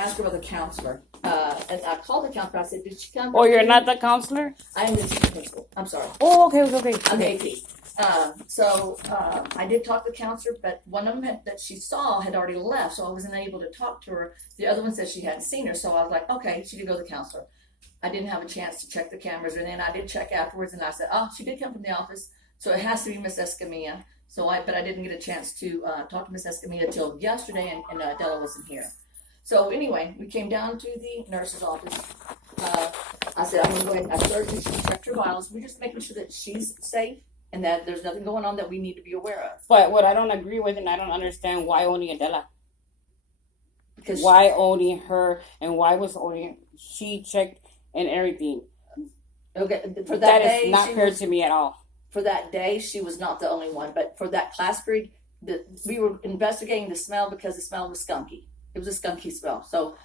ask her about the counselor. And I called the counselor. I said, did she come? Oh, you're not the counselor? I am the assistant principal. I'm sorry. Oh, okay. I'm the AP. So I did talk to the counselor, but one of them that she saw had already left, so I wasn't able to talk to her. The other one said she hadn't seen her, so I was like, okay, she did go to the counselor. I didn't have a chance to check the cameras, and then I did check afterwards, and I said, oh, she did come from the office, so it has to be Miss Escamilla. But I didn't get a chance to talk to Miss Escamilla until yesterday, and Della wasn't here. So anyway, we came down to the nurse's office. I said, I'm going to go ahead and I started. She checked her vitals. We're just making sure that she's safe and that there's nothing going on that we need to be aware of. But what I don't agree with, and I don't understand, why only Adela? Because why only her, and why was only she checked and everything? Okay, for that day, is not fair to me at all. For that day, she was not the only one. But for that class period, we were investigating the smell because the smell was skunky. It was a skunky smell. So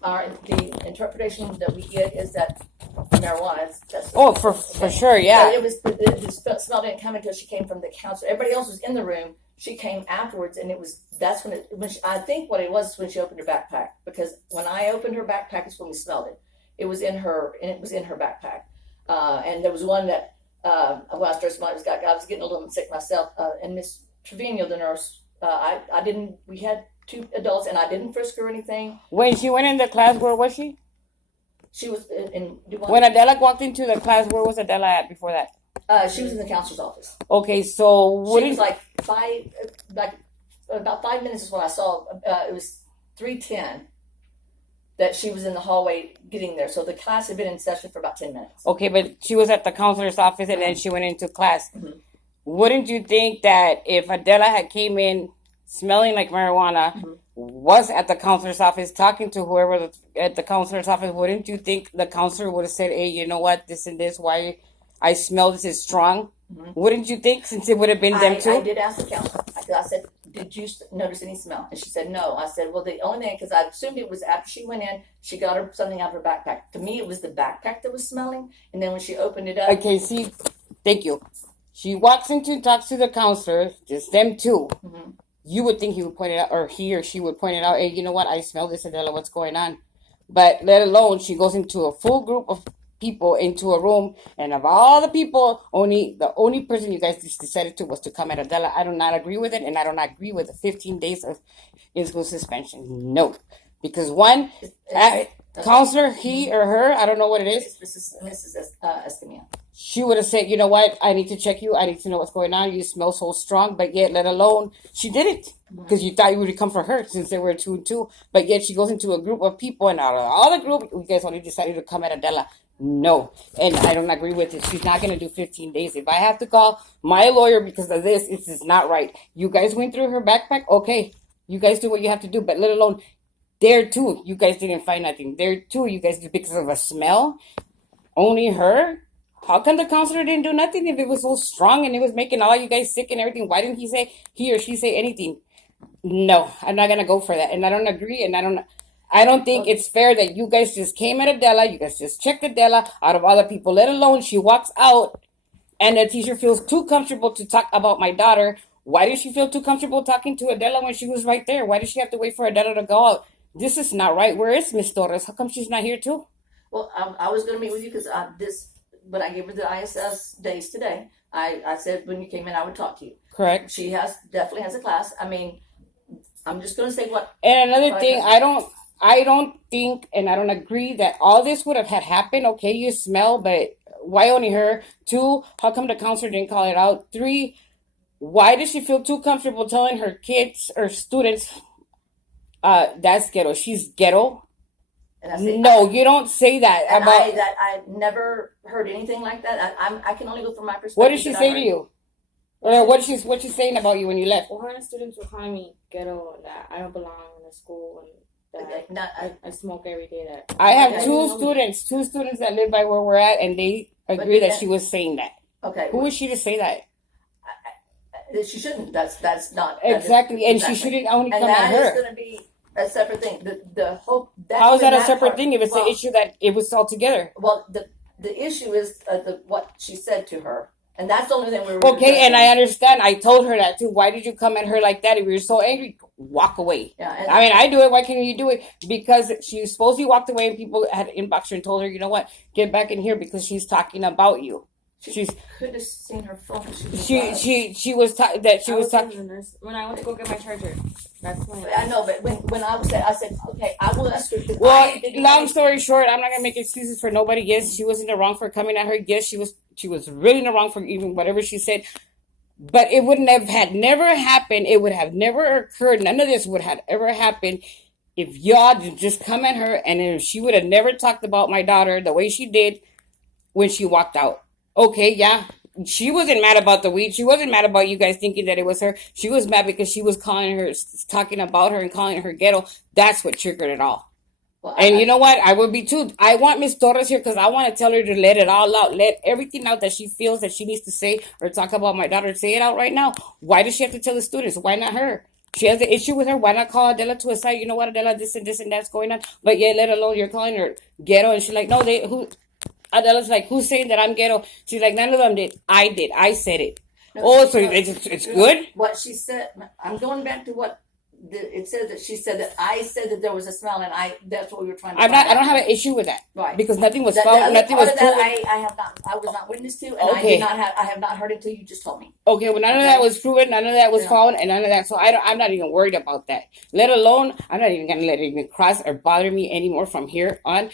the interpretation that we get is that marijuana is for sure, yeah. But it was the smell didn't come until she came from the counselor. Everybody else was in the room. She came afterwards, and I think what it was when she opened her backpack, because when I opened her backpack is when we smelled it. It was in her backpack, and there was one that when I started smelling, I was getting a little sick myself. And Miss Trevino, the nurse, we had 2 adults, and I didn't frisk her or anything. When she went in the class, where was she? She was in when Adela walked into the class, where was Adela at before that? She was in the counselor's office. Okay, so she was about 5 minutes is what I saw. It was 3:10 that she was in the hallway getting there. So the class had been in session for about 10 minutes. Okay, but she was at the counselor's office, and then she went into class. Mm-hmm. Wouldn't you think that if Adela had came in smelling like marijuana, mm-hmm. was at the counselor's office talking to whoever at the counselor's office, wouldn't you think the counselor would have said, hey, you know what, this and this, why I smell this is strong? Mm-hmm. Wouldn't you think, since it would have been them too? I did ask the counselor. I said, did you notice any smell? And she said, no. I said, well, the only thing, because I assumed it was after she went in, she got her something out of her backpack. To me, it was the backpack that was smelling. And then when she opened it up. Okay, see, thank you. She walks into, talks to the counselor, just them two. Mm-hmm. You would think he would point it out, or he or she would point it out. Hey, you know what? I smell this, Adela. What's going on? But let alone, she goes into a full group of people into a room, and of all the people, the only person you guys just decided to was to come at Adela. I do not agree with it, and I do not agree with the 15 days of in-school suspension. No, because one counselor, he or her, I don't know what it is. Mrs. Escamilla. She would have said, you know what, I need to check you. I need to know what's going on. You smell so strong, but yet, let alone, she did it. Because you thought you would come for her since they were 2 and 2. But yet she goes into a group of people, and out of all the group, you guys only decided to come at Adela. No. And I don't agree with it. She's not going to do 15 days. If I have to call my lawyer because of this, it's not right. You guys went through her backpack? Okay. You guys do what you have to do. But let alone, there too, you guys didn't find nothing. There too, you guys did because of a smell. Only her? How come the counselor didn't do nothing if it was so strong and it was making all you guys sick and everything? Why didn't he or she say anything? No, I'm not going to go for that. And I don't agree. And I don't think it's fair that you guys just came at Adela. You guys just checked Adela out of other people. Let alone she walks out and the teacher feels too comfortable to talk about my daughter. Why did she feel too comfortable talking to Adela when she was right there? Why did she have to wait for Adela to go out? This is not right. Where is Miss Torres? How come she's not here too? Well, I was going to meet with you because when I gave her the ISS days today, I said when you came in, I would talk to you. Correct. She definitely has a class. I mean, I'm just going to say what. And another thing, I don't think, and I don't agree that all this would have had happened. Okay, you smell, but why only her? 2, how come the counselor didn't call it out? 3, why does she feel too comfortable telling her kids or students, that's ghetto? She's ghetto. No, you don't say that. I never heard anything like that. I can only go from my perspective. What did she say to you? Or what's she saying about you when you left? Well, her students were calling me ghetto, that I don't belong in the school, and that I smoke every day. That I have two students that live by where we're at, and they agree that she was saying that. Okay. Who was she to say that? She shouldn't. That's not exactly, and she shouldn't only come at her. And that is going to be a separate thing. The whole. How is that a separate thing if it's the issue that it was all together? Well, the issue is what she said to her. And that's the only thing we were Okay, and I discussing. understand. I told her that too. Why did you come at her like that? If you're so angry, walk away. Yeah, and I mean, I do it. Why can't you do it? Because she supposedly walked away, and people had inboxed her and told her, you know what, get back in here because she's talking about you. she could have seen her phone. She was that she was talking. When I went to go get my charger. That's when I know, but when I said, okay, I will ask her. Well, long story short, I'm not gonna make excuses for nobody. Yes, she was in the wrong for coming at her. Yes, she was really in the wrong for even whatever she said. But it wouldn't have had never happened. It would have never occurred. None of this would have ever happened if y'all did just come at her, and if she would have never talked about my daughter the way she did when she walked out. Okay, yeah. She wasn't mad about the weed. She wasn't mad about you guys thinking that it was her. She was mad because she was calling her, talking about her and calling her ghetto. That's what triggered it all. Well, and you know what? I would be too. I want Miss Torres here because I want to tell her to let it all out. Let everything out that she feels that she needs to say or talk about my daughter. Say it out right now. Why does she have to tell the students? Why not her? She has an issue with her. Why not call Adela to a side? You know what, Adela, this and that's going on. But yeah, let alone you're calling her ghetto. And she's like, no, who? Adela's like, who's saying that I'm ghetto? She's like, none of them did. I did. I said it. No, so it's good? What she said, I'm going back to what it says that she said that I said that there was a smell, and that's what we were trying to. I don't have an issue with that, right? Because nothing was found, nothing was proven. I was not witness to, and okay. I have not heard it until you just told me. Okay, well, none of that was proven, none of that was found, and none of that. So I'm not even worried about that. Let alone, I'm not even gonna let it even cross or bother me anymore from here on.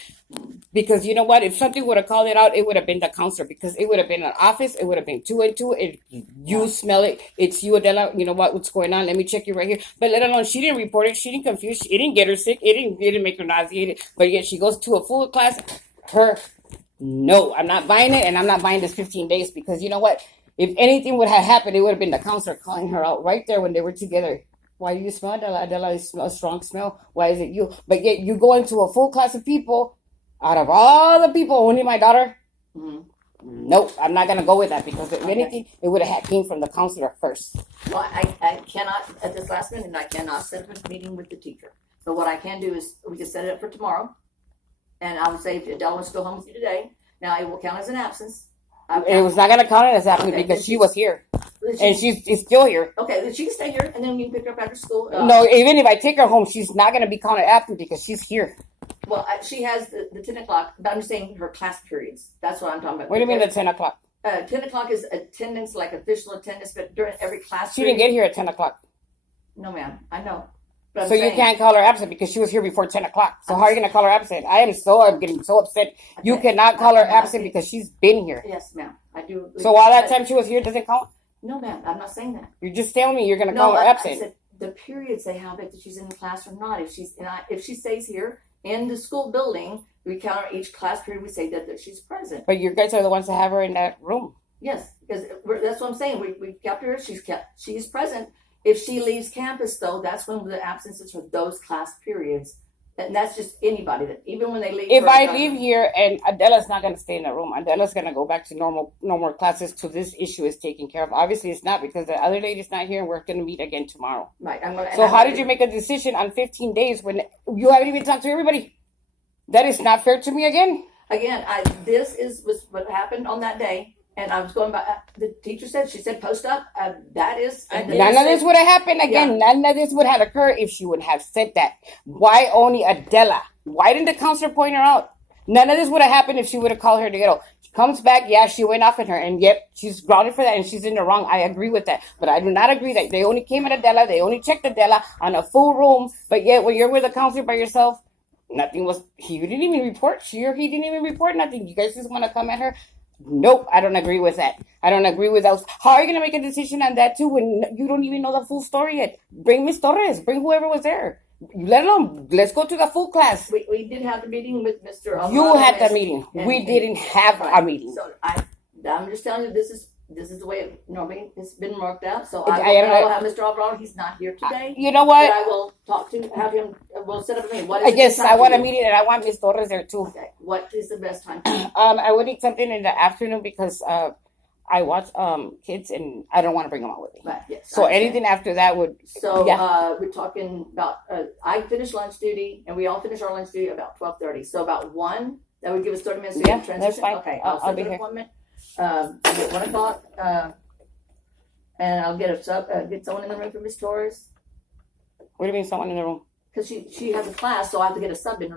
Because you know what? If something would have called it out, it would have been the counselor. Because it would have been an office. It would have been 2 and 2. You smell it. It's you, Adela. You know what's going on? Let me check you right here. But let alone, she didn't report it. She didn't confuse. It didn't get her sick. It didn't make her nauseated. But yet she goes to a full class. No, I'm not buying it, and I'm not buying this 15 days because you know what? If anything would have happened, it would have been the counselor calling her out right there when they were together. Why do you smell, Adela? Adela, you smell a strong smell. Why is it you? But yet you go into a full class of people. Out of all the people, only my daughter. Mm-hmm. Nope, I'm not gonna go with that because if anything, it would have came from the counselor first. Well, I cannot at this last minute. I cannot set up a meeting with the teacher. But what I can do is we can set it up for tomorrow, and I would say if Adele wants to go home with you today, now it will count as an absence. It was not gonna count as absence because she was here, and she's still here. Okay, then she can stay here, and then you can pick her up after school. No, even if I take her home, she's not gonna be counted absent because she's here. Well, she has the 10 o'clock, but I'm just saying her class periods. That's what I'm talking about. What do you mean the 10 o'clock? 10 o'clock is attendance, like official attendance, but during every class She didn't get here at 10 o'clock. No, ma'am. I know. So you can't call her absent because she was here before 10 o'clock. So how are you going to call her absent? I'm getting so upset. Okay. You cannot call her absent because she's been here. Yes, ma'am. I do. So all that time she was here doesn't count? No, ma'am. I'm not saying that. You're just telling me you're going to call her absent. I said the periods they have it that she's in the class or not. If she stays here in the school building, we count her each class period. We say that she's present. But you guys are the ones that have her in that room. Yes, because that's what I'm saying. We kept her. She's present. If she leaves campus, though, that's when the absences for those class periods. And that's just anybody that even when they leave. If I leave here and Adela's not going to stay in the room, Adela's going to go back to normal classes till this issue is taken care of. Obviously, it's not because the other lady's not here, and we're going to meet again tomorrow. Right. So how did you make a decision on 15 days when you haven't even talked to everybody? That is not fair to me again. Again, this was what happened on that day. And I was going by, the teacher said, she said, post up. That is. None of this would have happened again. Yeah. None of this would have occurred if she would have said that. Why only Adela? Why didn't the counselor point her out? None of this would have happened if she would have called her to ghetto. She comes back, yeah, she went off at her, and yet she's grounded for that, and she's in the wrong. I agree with that. But I do not agree that they only came at Adela, they only checked Adela on a full room, but yet when you're with a counselor by yourself, nothing was, he didn't even report, he didn't even report nothing. You guys just want to come at her? Nope, I don't agree with that. I don't agree with that. How are you going to make a decision on that too when you don't even know the full story yet? Bring Miss Torres. Bring whoever was there. Let alone, let's go to the full class. We did have the meeting with Mr. Alvarado. You had the meeting. We didn't have a meeting. So I'm just telling you, this is the way it normally it's been worked out. So I will have Mr. Alvarado. He's not here today. You know what? But I will have him. We'll set up a meeting. I guess I want a meeting, and I want Miss Torres there too. Okay. What is the best time? I would need something in the afternoon because I watch kids, and I don't want to bring them out with me. Right. Yes. So anything after that would. So we're talking about. I finish lunch duty, and we all finish our lunch duty about 12:30. So about 1, that would give us 30 minutes to get transition. That's fine. Okay. I'll set be an here. appointment. At 1 o'clock, and I'll get get someone in the room for Miss Torres. What do you mean someone in the room? Because she has a class, so I have to get a sub in her